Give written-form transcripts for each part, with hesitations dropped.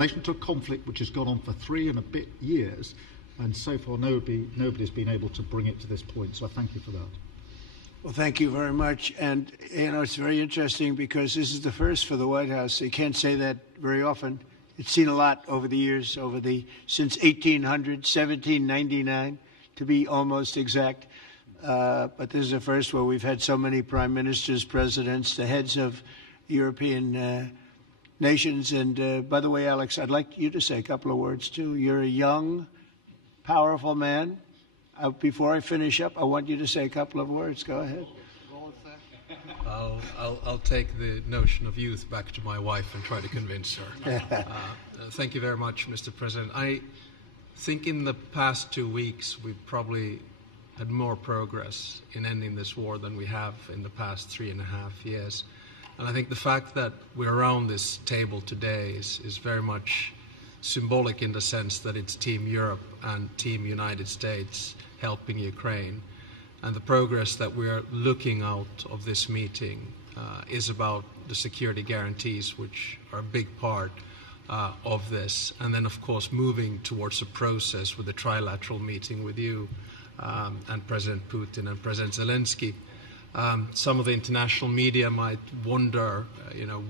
relation to a conflict which has gone on for 3 and a bit years, and so far nobody's been able to bring it to this point. So I thank you for that. Well, thank you very much. And, it's very interesting because this is the first for the White House. You can't say that very often. It's seen a lot over the years, since 1800, 1799, to be almost exact. But this is the first where we've had so many prime ministers, presidents, the heads of European nations. And by the way, Alex, I'd like you to say a couple of words, too. You're a young, powerful man. Before I finish up, I want you to say a couple of words. Go ahead. I'll take the notion of youth back to my wife and try to convince her. Thank you very much, Mr. President. I think in the past 2 weeks, we've probably had more progress in ending this war than we have in the past 3.5 years. And I think the fact that we're around this table today is very much symbolic in the sense that it's Team Europe and Team United States helping Ukraine. And the progress that we're looking out of this meeting is about the security guarantees, which are a big part of this. And then, of course, moving towards a process with a trilateral meeting with you and President Putin and President Zelensky. Some of the international media might wonder,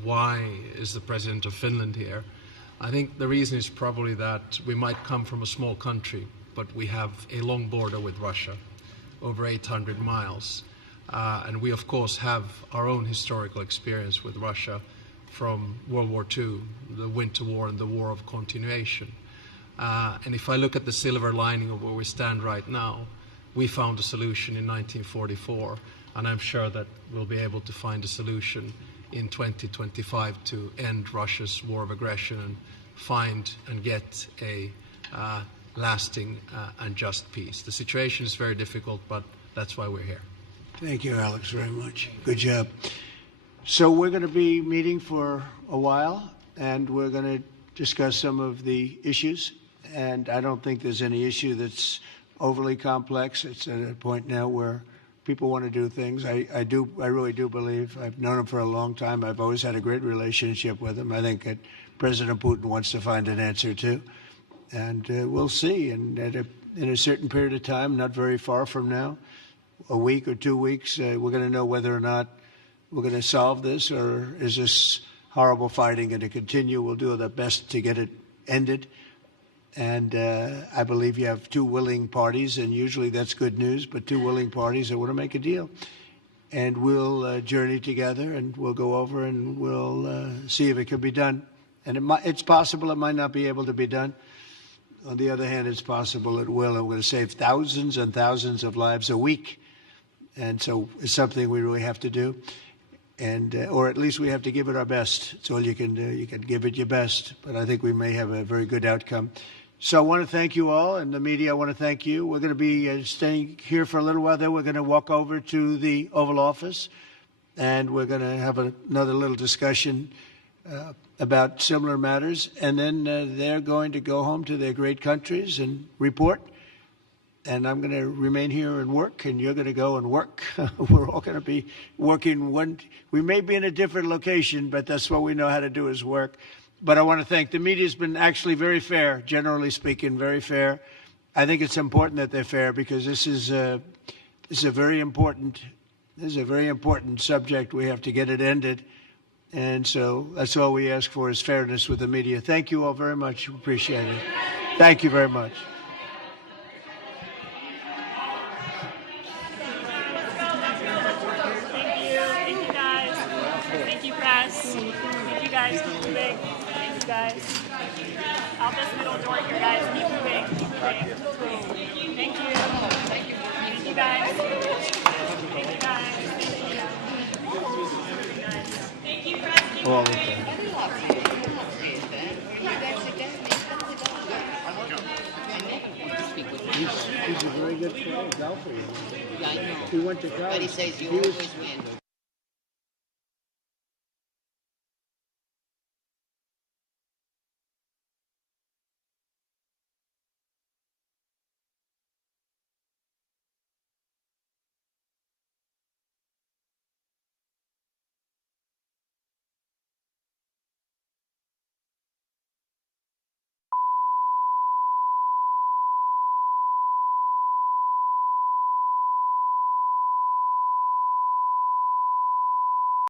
why is the President of Finland here? I think the reason is probably that we might come from a small country, but we have a long border with Russia, over 800 miles. And we, of course, have our own historical experience with Russia from World War II, the Winter War and the War of Continuation. And if I look at the silver lining of where we stand right now, we found a solution in 1944, and I'm sure that we'll be able to find a solution in 2025 to end Russia's war of aggression and find and get a lasting and just peace. The situation is very difficult, but that's why we're here. Thank you, Alex, very much. Good job. So we're going to be meeting for a while, and we're going to discuss some of the issues. And I don't think there's any issue that's overly complex. It's at a point now where people want to do things. I really do believe. I've known him for a long time. I've always had a great relationship with him. I think that President Putin wants to find an answer too. And we'll see. And in a certain period of time, not very far from now, a week or 2 weeks, we're going to know whether or not we're going to solve this, or is this horrible fighting going to continue. We'll do our best to get it ended. And I believe you have two willing parties, and usually that's good news, but two willing parties that want to make a deal. And we'll journey together, and we'll go over, and we'll see if it can be done. And it's possible it might not be able to be done. On the other hand, it's possible it will. It will save thousands and thousands of lives a week. And so it's something we really have to do. And or at least we have to give it our best. It's all you can do. You can give it your best. But I think we may have a very good outcome. So I want to thank you all, and the media, I want to thank you. We're going to be staying here for a little while. Then we're going to walk over to the Oval Office, and we're going to have another little discussion about similar matters. And then they're going to go home to their great countries and report. And I'm going to remain here and work, and you're going to go and work. We're all going to be working we may be in a different location, but that's what we know how to do is work. But I want to thank the media. Has been actually very fair, generally speaking, very fair. I think it's important that they're fair because this is a very important subject. We have to get it ended. And so that's all we ask for is fairness with the media. Thank you all very much. Appreciate it. Thank you very much. Guys, out this middle door here, guys. Keep moving. Thank you. Thank you. Thank you, guys. Thank you, guys. Thank you, President. All the time. He's a very good golfer. Yeah, I know. He went to college. But he says you always win.